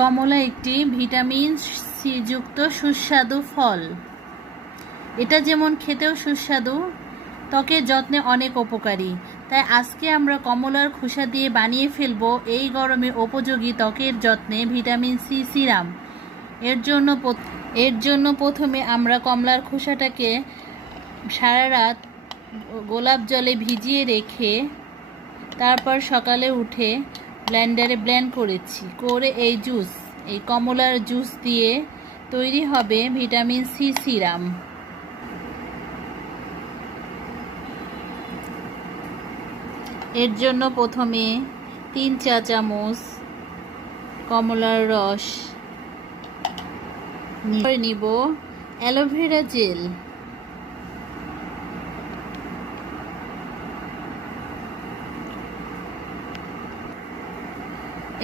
কমলা একটি vitamin C যুক্ত সুস্বাদু ফল। এটা যেমন খেতেও সুস্বাদু, ত্বকের যত্নে অনেক উপকারী। তাই আজকে আমরা কমলার খোসা দিয়ে বানিয়ে ফেলবো এই গরমে উপযোগী ত্বকের যত্নে ভিটামিন সি সিরাম। এর জন্য প্রথমে আমরা কমলার খোসাটাকে সারা রাত গোলাপ জলে ভিজিয়ে রেখে তারপর সকালে উঠে ব্লেন্ডারে ব্লেন্ড করে এই কমলার জুস দিয়ে তৈরি হবে ভিটামিন সি সিরাম। এর জন্য প্রথমে 3 চা চামচ কমলার রস নিব, অ্যালোভেরা জেল,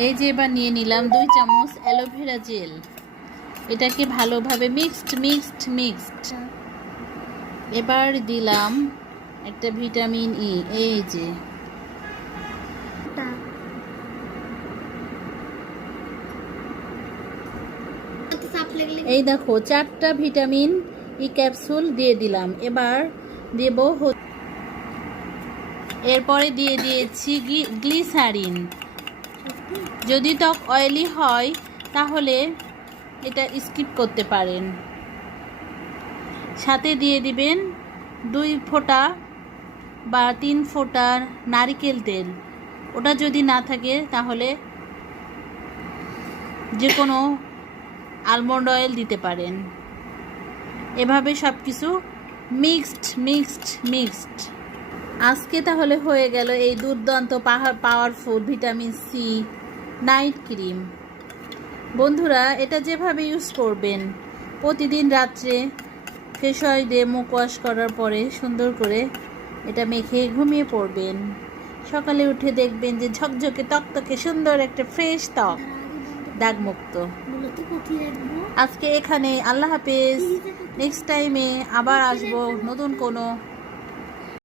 এই যে এবার নিয়ে নিলাম 2 চামচ অ্যালোভেরা জেল। এটাকে ভালোভাবে মিক্সড। এবার দিলাম একটা ভিটামিন ই, এই দেখো 4টা ভিটামিন ই ক্যাপসুল দিয়ে দিলাম। এবার দেব, এরপরে দিয়ে দিয়েছি গ্লিসারিন। যদি ত্বক অয়েলি হয় তাহলে এটা স্কিপ করতে পারেন। সাথে দিয়ে দিবেন 2 ফোঁটা বা 3 ফোঁটা নারকেল তেল। ওটা যদি না থাকে তাহলে যে কোনো আলমন্ড অয়েল দিতে পারেন। এভাবে সব কিছু মিক্সড। আজকে তাহলে হয়ে গেল এই দুর্দান্ত powerful vitamin C night cream. বন্ধুরা, এটা যেভাবে ইউজ করবেন, প্রতিদিন রাত্রে ফেস ওয়াশ দিয়ে মুখ ওয়াশ করার পরে সুন্দর করে এটা মেখে ঘুমিয়ে পড়বেন। সকালে উঠে দেখবেন যে ঝকঝকে তকতকে সুন্দর একটা ফ্রেশ ত্বক, দাগমুক্ত। আজকে এখানে, আল্লাহ হাফেজ। নেক্সট টাইমে আবার আসবো নতুন কোনো